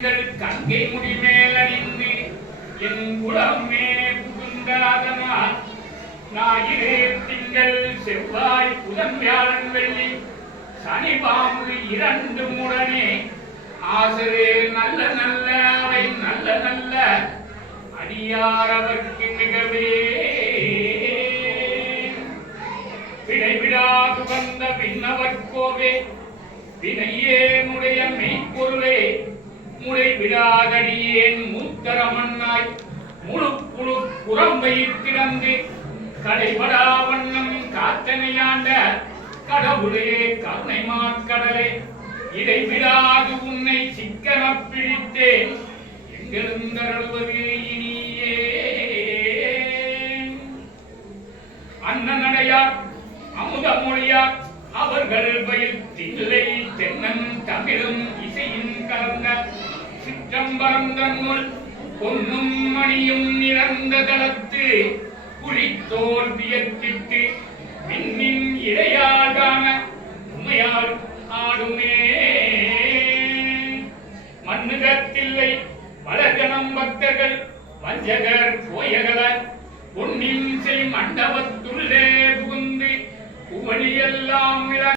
கங்கை முடி மேலணிந்து என் குலமே புகுந்தாதனால் ஞாயிறு திங்கள் செவ்வாய் புதன் வியாழன் வெள்ளி சனி பாம்பு இரண்டும் உடனே ஆசரே நல்ல நல்ல அவை நல்ல நல்ல அடியார் அவர்க்கு மிகவே விடைவிடாது வந்த விண்ணவர்கோவே வினையே முடைய மெய்ப்பொருளே முளை விடாதடியேன் மூத்தரமன்னாய் முழு புழு புறம்பையில் கிடந்து கடைபடா வண்ணம் காத்தனையாண்ட கடவுளே கருணை மாக்கடலே இடைவிடாது உன்னை சிக்கன பிடித்தேன் எங்கிருந்தருள்வது இனியே அண்ணனடையார் அமுதமொழியார் அவர்கள் பயில் தில்லை தென்னன் தமிழும் இசையின் கலந்த சிற்றம்பரம் தன்னுள் பொன்னும் மணியும் நிறந்த தளத்து புலித்தோல் வியத்திட்டு மின்னின் இடையாகான உமையால் ஆடுமே மண்ணுகத்தில்லை வளர்கணம் பக்தர்கள் வஞ்சகர் போயகல பொன்னின் செய் மண்டபத்துள்ளே புகுந்து உவனியெல்லாம்